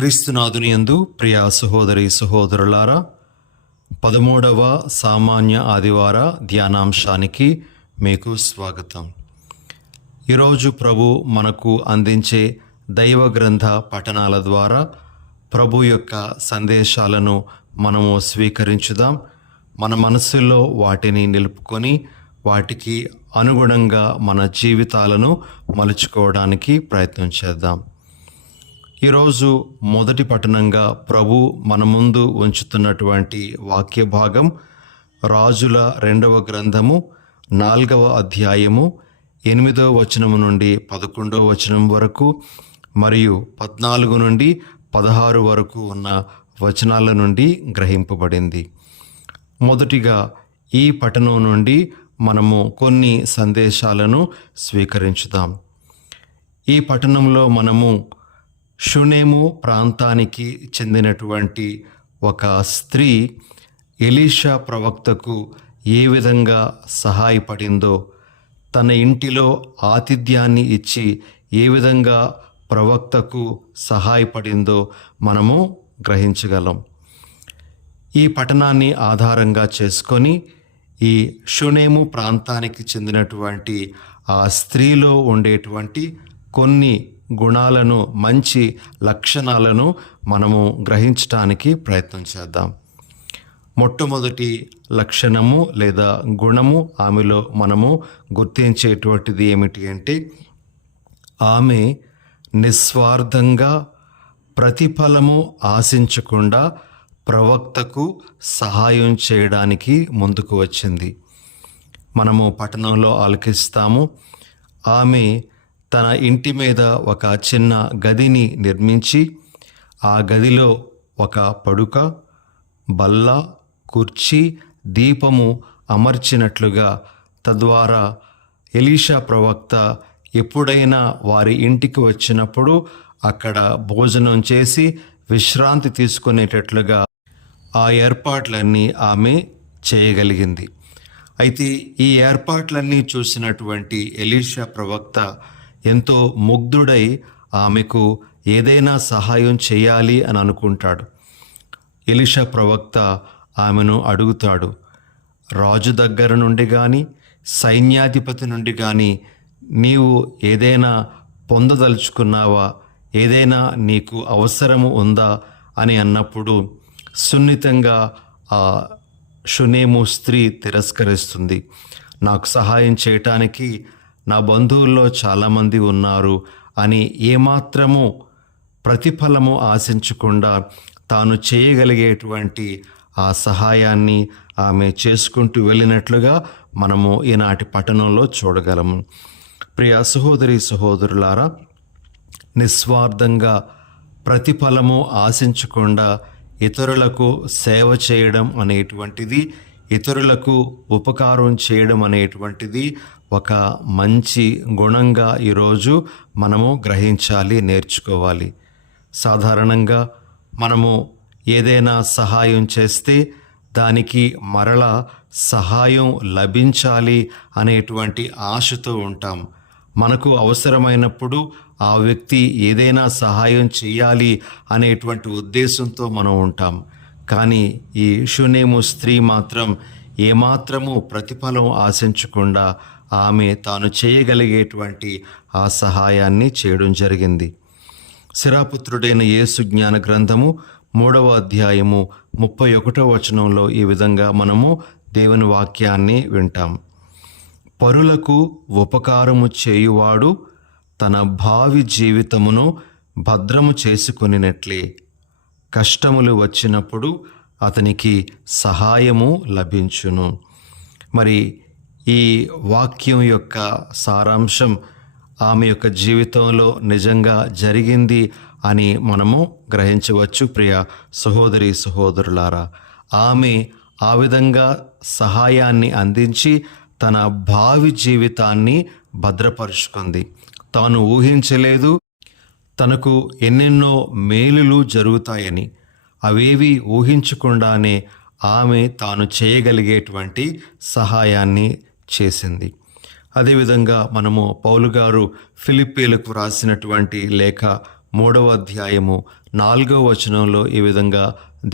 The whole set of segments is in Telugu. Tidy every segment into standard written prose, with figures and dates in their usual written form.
క్రీస్తునాథుని యందు ప్రియ సహోదరి సహోదరులారా, 13వ సామాన్య ఆదివార ధ్యానాంశానికి మీకు స్వాగతం. ఈరోజు ప్రభు మనకు అందించే దైవ గ్రంథ పఠనాల ద్వారా ప్రభు యొక్క సందేశాలను మనము స్వీకరించుదాం. మన మనస్సులో వాటిని నిలుపుకొని వాటికి అనుగుణంగా మన జీవితాలను మలుచుకోవడానికి ప్రయత్నం చేద్దాం. ఈరోజు మొదటి పఠనంగా ప్రభు మన ముందు ఉంచుతున్నటువంటి వాక్య భాగం రాజుల 2వ గ్రంథము 4వ అధ్యాయము 8వ వచనము నుండి 11వ వచనం వరకు మరియు 14 నుండి 16 వరకు ఉన్న వచనాల నుండి గ్రహింపబడింది. మొదటిగా ఈ పఠనం నుండి మనము కొన్ని సందేశాలను స్వీకరించుదాం. ఈ పఠనంలో మనము షూనేము ప్రాంతానికి చెందినటువంటి ఒక స్త్రీ ఎలీషా ప్రవక్తకు ఏ విధంగా సహాయపడిందో, తన ఇంటిలో ఆతిథ్యాన్ని ఇచ్చి ఏ విధంగా ప్రవక్తకు సహాయపడిందో మనము గ్రహించగలం. ఈ పఠనాన్ని ఆధారంగా చేసుకొని ఈ షూనేము ప్రాంతానికి చెందినటువంటి ఆ స్త్రీలో ఉండేటువంటి కొన్ని గుణాలను, మంచి లక్షణాలను మనము గ్రహించటానికి ప్రయత్నం చేద్దాం. మొట్టమొదటి లక్షణము లేదా గుణము ఆమెలో మనము గుర్తించేటువంటిది ఏమిటి అంటే, ఆమె నిస్వార్థంగా ప్రతిఫలము ఆశించకుండా ప్రవక్తకు సహాయం చేయడానికి ముందుకు వచ్చింది. మనము పట్టణంలో ఆలకిస్తాము. ఆమె తన ఇంటి మీద ఒక చిన్న గదిని నిర్మించి ఆ గదిలో ఒక పడుక, బల్ల, కుర్చీ, దీపము అమర్చినట్లుగా, తద్వారా ఎలీషా ప్రవక్త ఎప్పుడైనా వారి ఇంటికి వచ్చినప్పుడు అక్కడ భోజనం చేసి విశ్రాంతి తీసుకునేటట్లుగా ఆ ఏర్పాట్లన్నీ ఆమె చేయగలిగింది. అయితే ఈ ఏర్పాట్లన్నీ చూసినటువంటి ఎలీషా ప్రవక్త ఎంతో ముగ్ధుడై ఆమెకు ఏదైనా సహాయం చేయాలి అని అనుకుంటాడు. ఎలీషా ప్రవక్త ఆమెను అడుగుతాడు, రాజు దగ్గర నుండి కానీ సైన్యాధిపతి నుండి కానీ నీవు ఏదైనా పొందదలుచుకున్నావా, ఏదైనా నీకు అవసరము ఉందా అని అన్నప్పుడు సున్నితంగా ఆ షూనేము స్త్రీ తిరస్కరిస్తుంది. నాకు సహాయం చేయటానికి నా బంధువుల్లో చాలామంది ఉన్నారు అని ఏమాత్రము ప్రతిఫలము ఆశించకుండా తాను చేయగలిగేటువంటి ఆ సహాయాన్ని ఆమె చేసుకుంటూ వెళ్ళినట్లుగా మనము ఈనాటి పఠనంలో చూడగలము. ప్రియ సహోదరి సహోదరులారా, నిస్వార్థంగా ప్రతిఫలము ఆశించకుండా ఇతరులకు సేవ చేయడం అనేటువంటిది, ఇతరులకు ఉపకారం చేయడం అనేటువంటిది ఒక మంచి గుణంగా ఈరోజు మనము గ్రహించాలి, నేర్చుకోవాలి. సాధారణంగా మనము ఏదైనా సహాయం చేస్తే దానికి మరలా సహాయం లభించాలి అనేటువంటి ఆశతో ఉంటాం. మనకు అవసరమైనప్పుడు ఆ వ్యక్తి ఏదైనా సహాయం చేయాలి అనేటువంటి ఉద్దేశంతో మనం ఉంటాం. కానీ ఈ షూనేము స్త్రీ మాత్రం ఏమాత్రము ప్రతిఫలం ఆశించకుండా ఆమె తాను చేయగలిగేటువంటి ఆ సహాయాన్ని చేయడం జరిగింది. శిరాపుత్రుడైన యేసు జ్ఞాన గ్రంథము 3వ అధ్యాయము 31వ వచనంలో ఈ విధంగా మనము దేవుని వాక్యాన్ని వింటాం. పరులకు ఉపకారము చేయువాడు తన భావి జీవితమును భద్రము చేసుకొనినట్లే కష్టములు వచ్చినప్పుడు అతనికి సహాయము లభించును. మరి ఈ వాక్యం యొక్క సారాంశం ఆమె యొక్క జీవితంలో నిజంగా జరిగింది అని మనము గ్రహించవచ్చు. ప్రియ సహోదరి సహోదరులారా, ఆమె ఆ విధంగా సహాయాన్ని అందించి తన భావి జీవితాన్ని భద్రపరుచుకుంది. తాను ఊహించలేదు తనకు ఎన్నెన్నో మేలులు జరుగుతాయని. అవేవి ఊహించకుండానే ఆమె తాను చేయగలిగేటువంటి సహాయాన్ని చేసింది. అదేవిధంగా మనము పౌలు గారు ఫిలిప్పీలకు రాసినటువంటి లేఖ 3వ అధ్యాయము 4వ వచనంలో ఈ విధంగా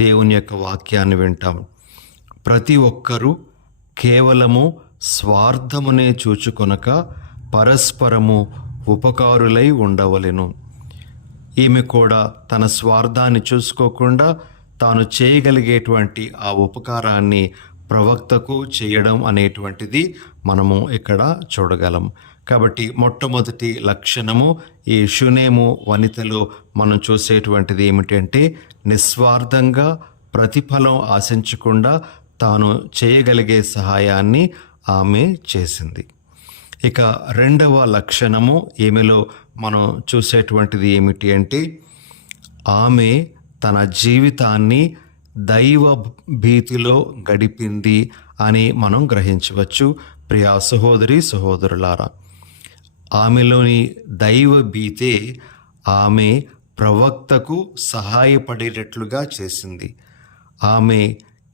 దేవుని యొక్క వాక్యాన్ని వింటాం. ప్రతి ఒక్కరూ కేవలము స్వార్థమునే చూచుకొనక పరస్పరము ఉపకారులై ఉండవలెను. ఈమె కూడా తన స్వార్థాన్ని చూసుకోకుండా తాను చేయగలిగేటువంటి ఆ ఉపకారాన్ని ప్రవక్తకు చేయడం అనేటువంటిది మనము ఇక్కడ చూడగలం. కాబట్టి మొట్టమొదటి లక్షణము ఈ షునేము వనితలో మనం చూసేటువంటిది ఏమిటంటే నిస్వార్థంగా ప్రతిఫలం ఆశించకుండా తాను చేయగలిగే సహాయాన్ని ఆమె చేసింది. ఇక రెండవ లక్షణము ఈమెలో మనం చూసేటువంటిది ఏమిటి అంటే ఆమె తన జీవితాన్ని దైవ భీతిలో గడిపింది అని మనం గ్రహించవచ్చు. ప్రియా సహోదరి సహోదరులారా, ఆమెలోని దైవ భీతే ఆమె ప్రవక్తకు సహాయపడేటట్లుగా చేసింది. ఆమె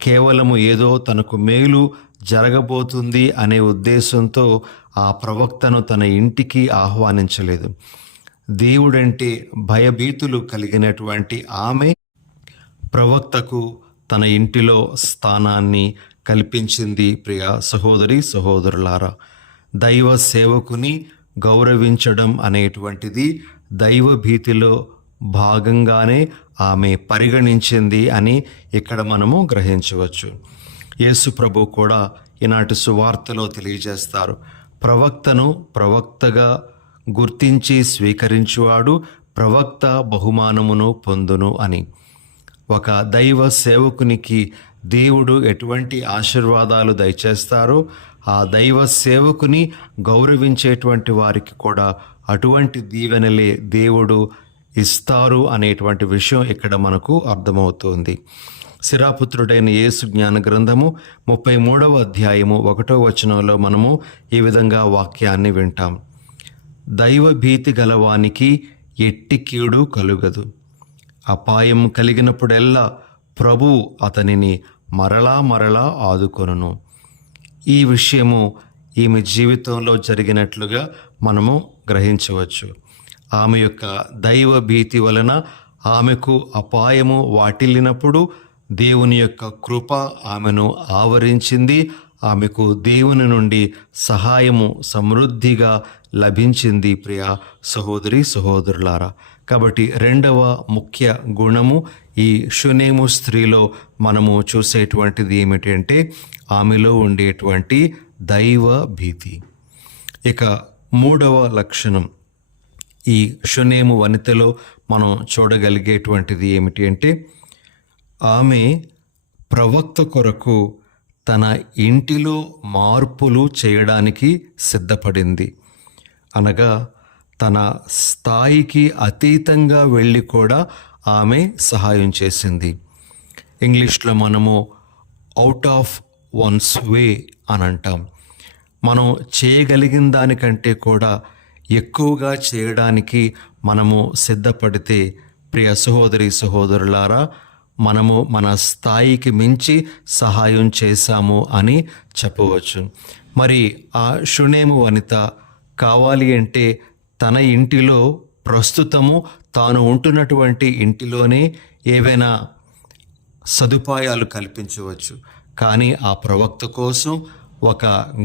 కేవలము ఏదో తనకు మేలు జరగబోతుంది అనే ఉద్దేశంతో ఆ ప్రవక్తను తన ఇంటికి ఆహ్వానించలేదు. దేవుడంటే భయభీతులు కలిగినటువంటి ఆమె ప్రవక్తకు తన ఇంటిలో స్థానాన్ని కల్పించింది. ప్రియ సహోదరి సహోదరులారా, దైవ సేవకుని గౌరవించడం అనేటువంటిది దైవ భీతిలో భాగంగానే ఆమె పరిగణించింది అని ఇక్కడ మనము గ్రహించవచ్చు. యేసు ప్రభు కూడా ఈనాటి సువార్తలో తెలియజేస్తారు, ప్రవక్తను ప్రవక్తగా గుర్తించి స్వీకరించువాడు ప్రవక్త బహుమానమును పొందును అని. ఒక దైవ సేవకునికి దేవుడు ఎటువంటి ఆశీర్వాదాలు దయచేస్తారో ఆ దైవ సేవకుని గౌరవించేటువంటి వారికి కూడా అటువంటి దీవెనలే దేవుడు ఇస్తారు అనేటువంటి విషయం ఇక్కడ మనకు అర్థమవుతుంది. శిరాపుత్రుడైన యేసు జ్ఞాన గ్రంథము 33వ అధ్యాయము 1వ వచనంలో మనము ఈ విధంగా వాక్యాన్ని వింటాం. దైవ భీతి గలవానికి ఎట్టి కీడు కలుగదు. అపాయం కలిగినప్పుడెల్లా ప్రభువు అతనిని మరలా మరలా ఆదుకొనును. ఈ విషయము ఈమె జీవితంలో జరిగినట్లుగా మనము గ్రహించవచ్చు. ఆమె యొక్క దైవ భీతి వలన ఆమెకు అపాయము వాటిల్లినప్పుడు దేవుని యొక్క కృప ఆమెను ఆవరించింది. ఆమెకు దేవుని నుండి సహాయము సమృద్ధిగా లభించింది. ప్రియ సహోదరి సహోదరులారా, కాబట్టి రెండవ ముఖ్య గుణము ఈ షునేము స్త్రీలో మనము చూసేటువంటిది ఏమిటంటే ఆమెలో ఉండేటువంటి దైవ భీతి. ఇక మూడవ లక్షణం ఈ షునేము వనితలో మనం చూడగలిగేటువంటిది ఏమిటి అంటే ఆమె ప్రవక్త కొరకు తన ఇంటిలో మార్పులు చేయడానికి సిద్ధపడింది. అనగా తన స్థాయికి అతీతంగా వెళ్ళి కూడా ఆమె సహాయం చేసింది. ఇంగ్లీష్లో మనము అవుట్ ఆఫ్ వన్స్ వే అని అంటాం. మనం చేయగలిగిన దానికంటే కూడా ఎక్కువగా చేయడానికి మనము సిద్ధపడితే ప్రియ సహోదరి సహోదరులారా, మనము మన స్థాయికి మించి సహాయం చేశాము అని చెప్పవచ్చు. మరి ఆ షునేము వనిత కావాలి అంటే తన ఇంటిలో ప్రస్తుతము తాను ఉంటున్నటువంటి ఇంటిలోనే ఏవైనా సదుపాయాలు కల్పించవచ్చు. కానీ ఆ ప్రవక్త కోసం ఒక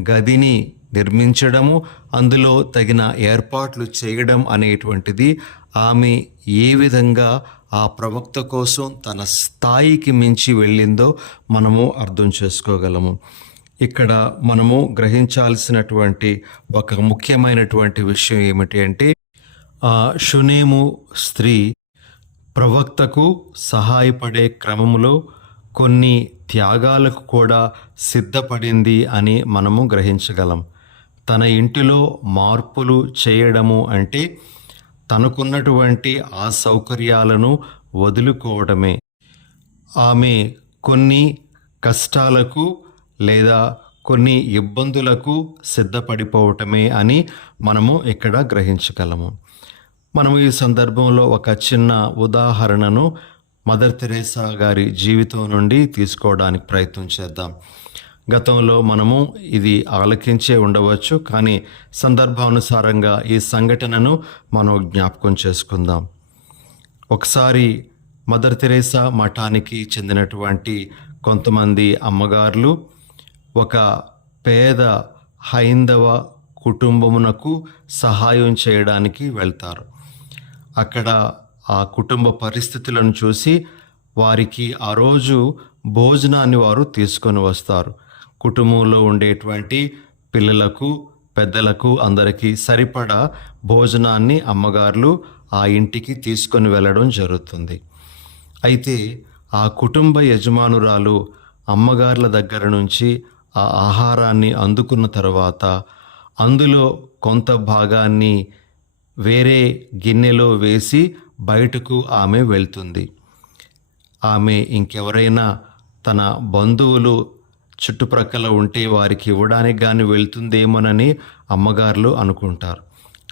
గదిని నిర్మించడము, అందులో తగిన ఏర్పాట్లు చేయడం అనేటువంటిది ఆమె ఏ విధంగా ఆ ప్రవక్త కోసం తన స్థాయికి మించి వెళ్ళిందో మనము అర్థం చేసుకోగలము. ఇక్కడ మనము గ్రహించాల్సినటువంటి ఒక ముఖ్యమైనటువంటి విషయం ఏమిటి అంటే ఆ షునేము స్త్రీ ప్రవక్తకు సహాయపడే క్రమంలో కొన్ని త్యాగాలకు కూడా సిద్ధపడింది అని మనము గ్రహించగలం. తన ఇంటిలో మార్పులు చేయడము అంటే తనకున్నటువంటి ఆ సౌకర్యాలను వదులుకోవడమే. ఆమె కొన్ని కష్టాలకు లేదా కొన్ని ఇబ్బందులకు సిద్ధపడిపోవటమే అని మనము ఇక్కడ గ్రహించగలము. మనము ఈ సందర్భంలో ఒక చిన్న ఉదాహరణను మదర్ తెరేసా గారి జీవితం నుండి తీసుకోవడానికి ప్రయత్నం చేద్దాం. గతంలో మనము ఇది ఆలకించే ఉండవచ్చు, కానీ సందర్భానుసారంగా ఈ సంఘటనను మనం జ్ఞాపకం చేసుకుందాం. ఒకసారి మదర్ తెరేసా మఠానికి చెందినటువంటి కొంతమంది అమ్మగారులు ఒక పేద హైందవ కుటుంబమునకు సహాయం చేయడానికి వెళ్తారు. అక్కడ ఆ కుటుంబ పరిస్థితులను చూసి వారికి ఆ రోజు భోజనాన్ని వారు తీసుకొని వస్తారు. కుటుంబంలో ఉండేటువంటి పిల్లలకు, పెద్దలకు అందరికీ సరిపడా భోజనాన్ని అమ్మగారులు ఆ ఇంటికి తీసుకొని వెళ్ళడం జరుగుతుంది. అయితే ఆ కుటుంబ యజమానురాలు అమ్మగారుల దగ్గర నుంచి ఆ ఆహారాన్ని అందుకున్న తర్వాత అందులో కొంత భాగాన్ని వేరే గిన్నెలో వేసి బయటకు ఆమె వెళ్తుంది. ఆమె ఇంకెవరైనా తన బంధువులు చుట్టుప్రక్కల ఉంటే వారికి ఇవ్వడానికి కానీ వెళ్తుందేమోనని అమ్మగారులు అనుకుంటారు.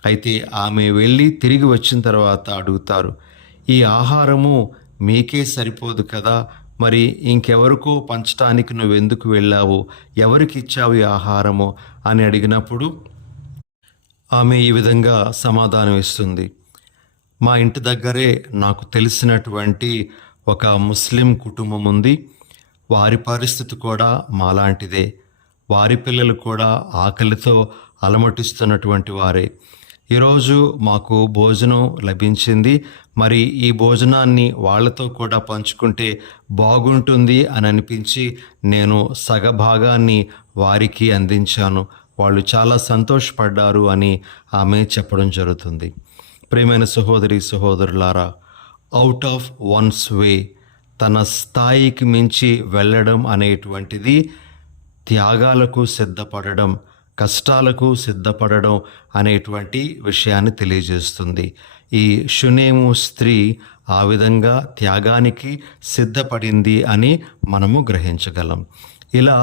అయితే ఆమె వెళ్ళి తిరిగి వచ్చిన తర్వాత అడుగుతారు, ఈ ఆహారము మీకే సరిపోదు కదా, మరి ఇంకెవరికో పంచటానికి నువ్వెందుకు వెళ్ళావు, ఎవరికి ఇచ్చావు ఈ ఆహారము అని అడిగినప్పుడు ఆమె ఈ విధంగా సమాధానం ఇస్తుంది, మా ఇంటి దగ్గరే నాకు తెలిసినటువంటి ఒక ముస్లిం కుటుంబం ఉంది. వారి పరిస్థితి కూడా మాలాంటిదే. వారి పిల్లలు కూడా ఆకలితో అలమటిస్తున్నటువంటి వారే. ఈరోజు మాకు భోజనం లభించింది, మరి ఈ భోజనాన్ని వాళ్ళతో కూడా పంచుకుంటే బాగుంటుంది అని అనిపించి నేను సగభాగాన్ని వారికి అందించాను. వాళ్ళు చాలా సంతోషపడ్డారు అని ఆమె చెప్పడం జరుగుతుంది. ప్రియమైన సహోదరి సహోదరులారా, అవుట్ ఆఫ్ వన్స్ వే, తన స్థాయికి మించి వెళ్ళడం అనేటువంటిది త్యాగాలకు సిద్ధపడడం, కష్టాలకు సిద్ధపడడం అనేటువంటి విషయాన్ని తెలియజేస్తుంది. ఈ షునేము స్త్రీ ఆ విధంగా త్యాగానికి సిద్ధపడింది అని మనము గ్రహించగలం. ఇలా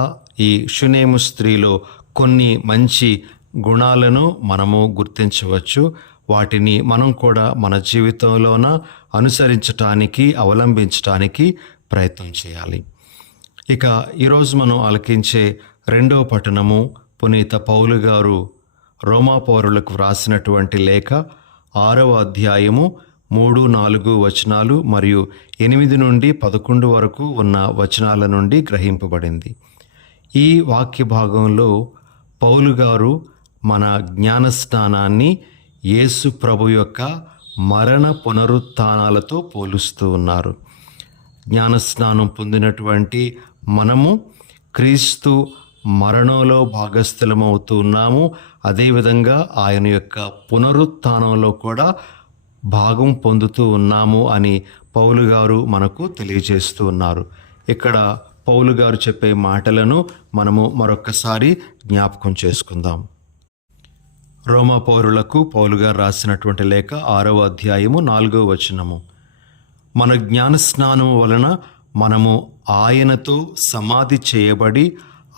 ఈ షునేము స్త్రీలో కొన్ని మంచి గుణాలను మనము గుర్తించవచ్చు. వాటిని మనం కూడా మన జీవితంలోన అనుసరించటానికి, అవలంబించటానికి ప్రయత్నం చేయాలి. ఇక ఈరోజు మనం ఆలకించే రెండవ పట్టణము పునీత పౌలు గారు రోమా పౌరులకు వ్రాసినటువంటి లేఖ 6వ అధ్యాయము 3-4 వచనాలు మరియు 8 నుండి 11 వరకు ఉన్న వచనాల నుండి గ్రహింపబడింది. ఈ వాక్య భాగంలో పౌలు గారు మన జ్ఞానస్నానాన్ని యేసు ప్రభు యొక్క మరణ పునరుత్థానాలతో పోలుస్తూ ఉన్నారు. జ్ఞానస్నానం పొందినటువంటి మనము క్రీస్తు మరణంలో భాగస్థులమవుతూ ఉన్నాము. అదేవిధంగా ఆయన యొక్క పునరుత్థానంలో కూడా భాగం పొందుతూ ఉన్నాము అని పౌలు గారు మనకు తెలియజేస్తూ ఉన్నారు. ఇక్కడ పౌలు గారు చెప్పే మాటలను మనము మరొక్కసారి జ్ఞాపకం చేసుకుందాం. రోమా పౌరులకు పౌలు గారు రాసినటువంటి లేఖ 6వ అధ్యాయము 4వ వచనము, మన జ్ఞానస్నానము వలన మనము ఆయనతో సమాధి చేయబడి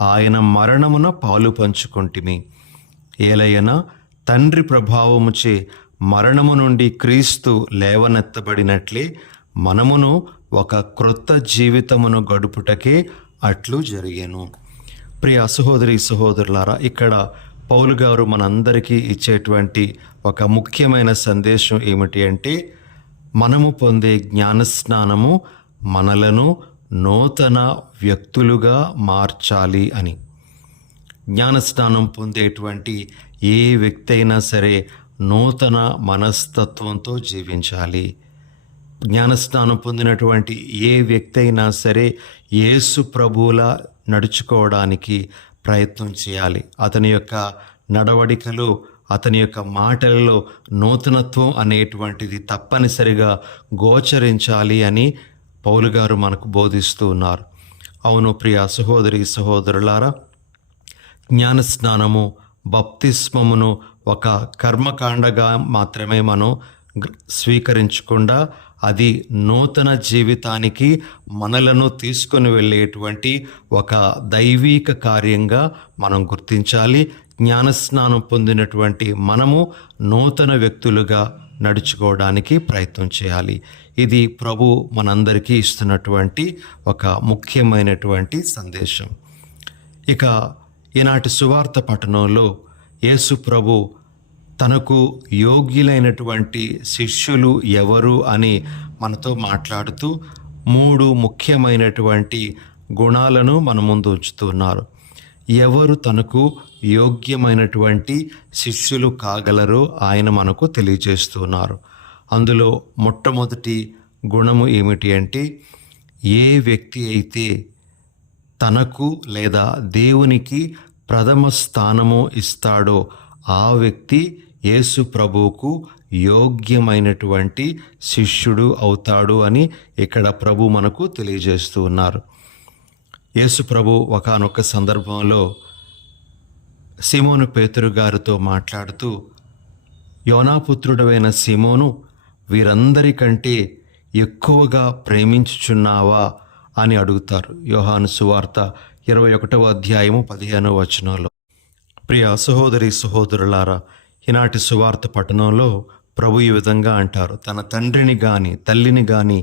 ఆయన మరణమున పాలు పంచుకొంటిమి. ఏలయనా తండ్రి ప్రభావముచే మరణము నుండి క్రీస్తు లేవనెత్తబడినట్లే మనమును ఒక క్రొత్త జీవితమును గడుపుటకే అట్లు జరిగెను. ప్రియ సహోదరి సహోదరులారా, ఇక్కడ పౌలు గారు మనందరికీ ఇచ్చేటువంటి ఒక ముఖ్యమైన సందేశం ఏమిటి అంటే, మనము పొందే జ్ఞానస్నానము మనలను నూతన వ్యక్తులుగా మార్చాలి అని. జ్ఞానస్నానం పొందేటువంటి ఏ వ్యక్తి అయినా సరే నూతన మనస్తత్వంతో జీవించాలి. జ్ఞానస్నానం పొందినటువంటి ఏ వ్యక్తి అయినా సరే యేసు ప్రభువులా నడుచుకోవడానికి ప్రయత్నం చేయాలి. అతని యొక్క నడవడికలో, అతని యొక్క మాటలలో నూతనత్వం అనేటువంటిది తప్పనిసరిగా గోచరించాలి అని పౌలు గారు మనకు బోధిస్తూ ఉన్నారు. అవును ప్రియ సహోదరి సహోదరులారా, జ్ఞానస్నానము బప్తిస్మమును ఒక కర్మకాండగా మాత్రమే మనం స్వీకరించకుండా అది నూతన జీవితానికి మనలను తీసుకొని వెళ్ళేటువంటి ఒక దైవీక కార్యంగా మనం గుర్తించాలి. జ్ఞానస్నానం పొందినటువంటి మనము నూతన వ్యక్తులుగా నడుచుకోవడానికి ప్రయత్నం చేయాలి. ఇది ప్రభు మనందరికీ ఇస్తున్నటువంటి ఒక ముఖ్యమైనటువంటి సందేశం. ఇక ఈనాటి సువార్త పఠనంలో యేసు ప్రభు తనకు యోగ్యులైనటువంటి శిష్యులు ఎవరు అని మనతో మాట్లాడుతూ 3 ముఖ్యమైనటువంటి గుణాలను మన ముందు ఉంచుతున్నారు. ఎవరు తనకు యోగ్యమైనటువంటి శిష్యులు కాగలరో ఆయన మనకు తెలియజేస్తున్నారు. అందులో మొట్టమొదటి గుణము ఏమిటి అంటే, ఏ వ్యక్తి అయితే తనకు లేదా దేవునికి ప్రథమ స్థానము ఇస్తాడో ఆ వ్యక్తి యేసు ప్రభువుకు యోగ్యమైనటువంటి శిష్యుడు అవుతాడు అని ఇక్కడ ప్రభు మనకు తెలియజేస్తూ ఉన్నారు. యేసు ప్రభు ఒకానొక సందర్భంలో సీమోను పేతురు గారితో మాట్లాడుతూ, యోనాపుత్రుడవైన సీమోను, వీరందరికంటే ఎక్కువగా ప్రేమించుచున్నావా అని అడుగుతారు. యోహాను సువార్త 21వ అధ్యాయము 15వ వచనంలో. ప్రియ సహోదరి సహోదరులారా, ఈనాటి సువార్త పట్టణంలో ప్రభు ఈ విధంగా అంటారు, తన తండ్రిని గాని తల్లిని గాని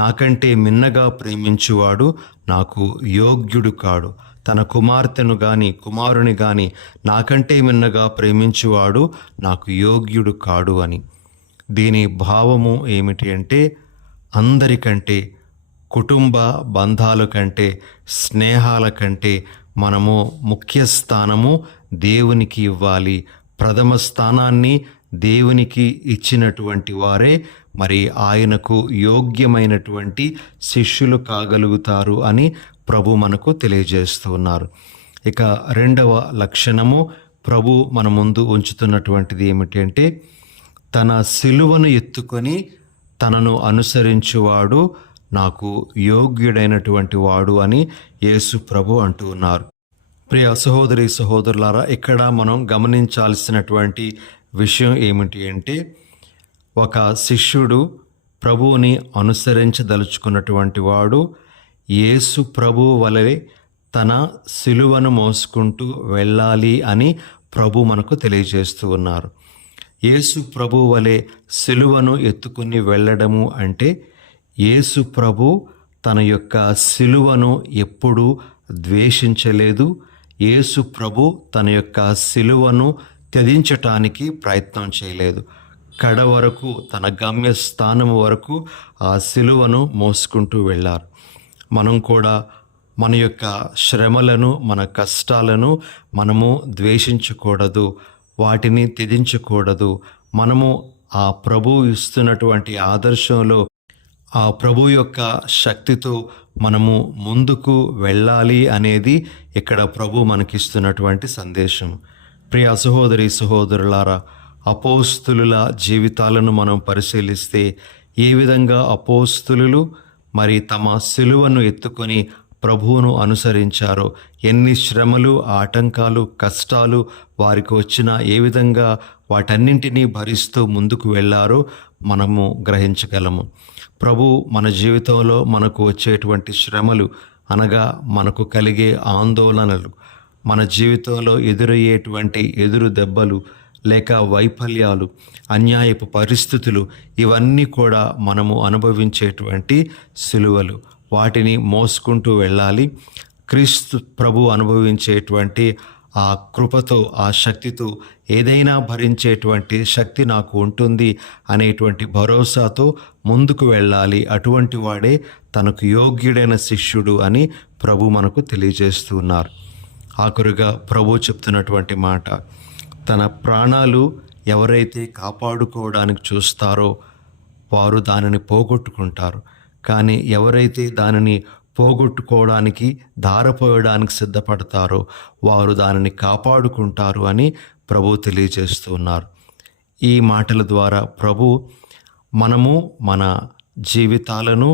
నాకంటే మిన్నగా ప్రేమించువాడు నాకు యోగ్యుడు కాడు. తన కుమార్తెను గాని కుమారుని గాని నాకంటే మిన్నగా ప్రేమించువాడు నాకు యోగ్యుడు కాడు అని. దీని భావము ఏమిటి అంటే, అందరికంటే, కుటుంబ బంధాల కంటే, స్నేహాల కంటే మనము ముఖ్య స్థానము దేవునికి ఇవ్వాలి. ప్రథమ స్థానాన్ని దేవునికి ఇచ్చినటువంటి వారే మరి ఆయనకు యోగ్యమైనటువంటి శిష్యులు కాగలుగుతారు అని ప్రభు మనకు తెలియజేస్తూ ఉన్నారు. ఇక రెండవ లక్షణము ప్రభు మన ముందు ఉంచుతున్నటువంటిది ఏమిటి అంటే, తన సిలువను ఎత్తుకొని తనను అనుసరించువాడు నాకు యోగ్యుడైనటువంటి వాడు అని యేసు ప్రభు అంటూ ఉన్నారు. ప్రియ సహోదరి సహోదరులారా, ఇక్కడ మనం గమనించాల్సినటువంటి విషయం ఏమిటి అంటే, ఒక శిష్యుడు ప్రభువుని అనుసరించదలుచుకున్నటువంటి వాడు యేసు ప్రభువు వలె తన సిలువను మోసుకుంటూ వెళ్ళాలి అని ప్రభు మనకు తెలియజేస్తూ ఉన్నారు. యేసు ప్రభువు వలె సిలువను ఎత్తుకుని వెళ్ళడము అంటే, యేసు ప్రభు తన యొక్క సిలువను ఎప్పుడూ ద్వేషించలేదు. యేసు ప్రభు తన యొక్క సిలువను త్యజించటానికి ప్రయత్నం చేయలేదు. కడ వరకు, తన గమ్యస్థానం వరకు ఆ సిలువను మోసుకుంటూ వెళ్ళారు. మనం కూడా మన యొక్క శ్రమలను, మన కష్టాలను మనము ద్వేషించకూడదు, వాటిని త్యజించకూడదు. మనము ఆ ప్రభు ఇస్తున్నటువంటి ఆదర్శంలో, ఆ ప్రభు యొక్క శక్తితో మనము ముందుకు వెళ్ళాలి అనేది ఇక్కడ ప్రభు మనకిస్తున్నటువంటి సందేశం. ప్రియ సహోదరి సహోదరులారా, అపోస్తులుల జీవితాలను మనం పరిశీలిస్తే ఏ విధంగా అపోస్తులు మరి తమ సిలువను ఎత్తుకొని ప్రభువును అనుసరించారో, ఎన్ని శ్రమలు, ఆటంకాలు, కష్టాలు వారికి వచ్చినా ఏ విధంగా వాటన్నింటినీ భరిస్తూ ముందుకు వెళ్ళారో మనము గ్రహించగలము. ప్రభు మన జీవితంలో మనకు వచ్చేటువంటి శ్రమలు అనగా మనకు కలిగే ఆందోళనలు, మన జీవితంలో ఎదురయ్యేటువంటి ఎదురు దెబ్బలు లేక వైఫల్యాలు, అన్యాయపు పరిస్థితులు, ఇవన్నీ కూడా మనము అనుభవించేటువంటి సిలువలు. వాటిని మోసుకుంటూ వెళ్ళాలి. క్రీస్తు ప్రభు అనుభవించేటువంటి ఆ కృపతో, ఆ శక్తితో ఏదైనా భరించేటువంటి శక్తి నాకు ఉంటుంది అనేటువంటి భరోసాతో ముందుకు వెళ్ళాలి. అటువంటి వాడే తనకు యోగ్యుడైన శిష్యుడు అని ప్రభు మనకు తెలియజేస్తూ ఉన్నారు. ఆఖరుగా ప్రభు చెప్తున్నటువంటి మాట, తన ప్రాణాలు ఎవరైతే కాపాడుకోవడానికి చూస్తారో వారు దానిని పోగొట్టుకుంటారు. కానీ ఎవరైతే దానిని పోగొట్టుకోవడానికి, ధారపోయడానికి సిద్ధపడతారో వారు దానిని కాపాడుకుంటారు అని ప్రభు తెలియజేస్తూ ఉన్నారు. ఈ మాటల ద్వారా ప్రభు మనము మన జీవితాలను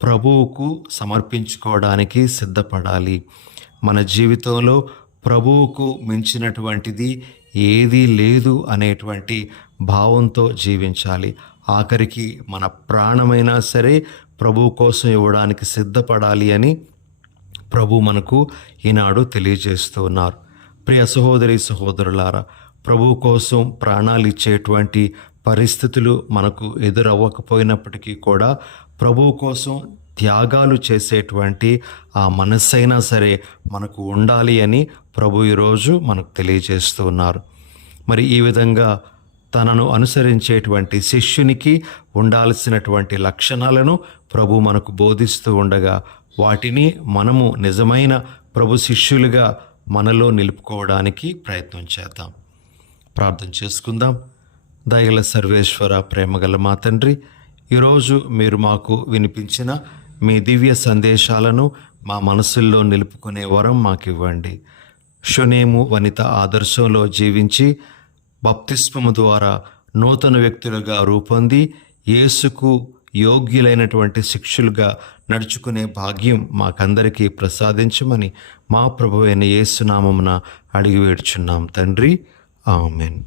ప్రభువుకు సమర్పించుకోవడానికి సిద్ధపడాలి. మన జీవితంలో ప్రభువుకు మించినటువంటిది ఏదీ లేదు అనేటువంటి భావంతో జీవించాలి. ఆఖరికి మన ప్రాణమైనా సరే ప్రభు కోసం ఇవ్వడానికి సిద్ధపడాలి అని ప్రభు మనకు ఈనాడు తెలియజేస్తూ ఉన్నారు. ప్రియ సహోదరి సహోదరులారా, ప్రభు కోసం ప్రాణాలు ఇచ్చేటువంటి పరిస్థితులు మనకు ఎదురవ్వకపోయినప్పటికీ కూడా ప్రభు కోసం త్యాగాలు చేసేటువంటి ఆ మనస్సైనా సరే మనకు ఉండాలి అని ప్రభు ఈరోజు మనకు తెలియజేస్తూ ఉన్నారు. మరి ఈ విధంగా తనను అనుసరించేటువంటి శిష్యునికి ఉండాల్సినటువంటి లక్షణాలను ప్రభు మనకు బోధిస్తూ ఉండగా వాటిని మనము నిజమైన ప్రభు శిష్యులుగా మనలో నిలుపుకోవడానికి ప్రయత్నం చేద్దాం. ప్రార్థన చేసుకుందాం. దయగల సర్వేశ్వర, ప్రేమగల మా తండ్రి, ఈరోజు మీరు మాకు వినిపించిన మీ దివ్య సందేశాలను మా మనసుల్లో నిలుపుకునే వరం మాకు ఇవ్వండి. షునేము వనిత ఆదర్శంలో జీవించి బప్తిస్మము ద్వారా నూతన వ్యక్తులుగా రూపొంది యేసుకు యోగ్యులైనటువంటి శిష్యులుగా నడుచుకునే భాగ్యం మాకందరికీ ప్రసాదించమని మా ప్రభువైన యేసు నామమున అడిగి వేడుచున్నాం తండ్రి. ఆమెన్.